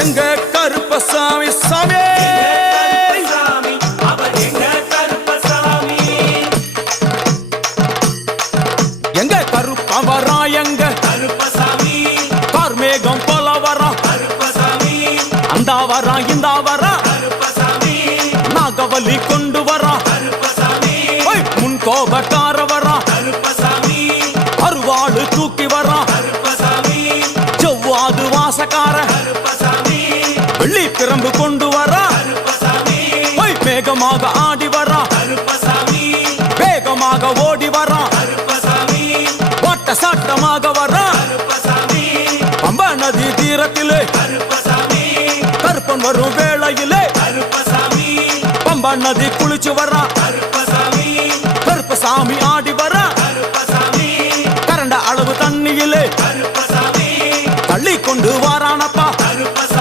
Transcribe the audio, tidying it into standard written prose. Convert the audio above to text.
எங்க கருப்பசாமி சாமி எங்க கருப்பா வரா எங்க கருப்பசாமி கார்மேகம் போல வரா கருப்பசாமி அந்த வரா இந்த வரா கருப்பசாமி நாகவலி கொண்டு வரா கருப்பசாமி முன் கோபக்கார வரா கருப்பசாமி அருவாடு தூக்கி வரா கருப்பசாமி செவ்வாது வாசக்கார கருப்பசாமி வெள்ளி பிரம்பு கொண்டு வரா கருப்பசாமி வேகமாக ஆடி வரா கருப்பசாமி வேகமாக ஓடி வரா கருப்பசாமி ஓட்ட சாட்டமாக வரா கருப்பசாமி பம்பா நதி தீரத்திலே கருப்பசாமி கருப்பன் வரும் வேளையிலே கருப்பசாமி பம்பா நதி குளிச்சு வரா கருப்பசாமி கருப்பசாமி ஆடி வரா கருப்பசாமி கரண்ட அளவு தண்ணியிலே கருப்பசாமி தள்ளி கொண்டு வாரான்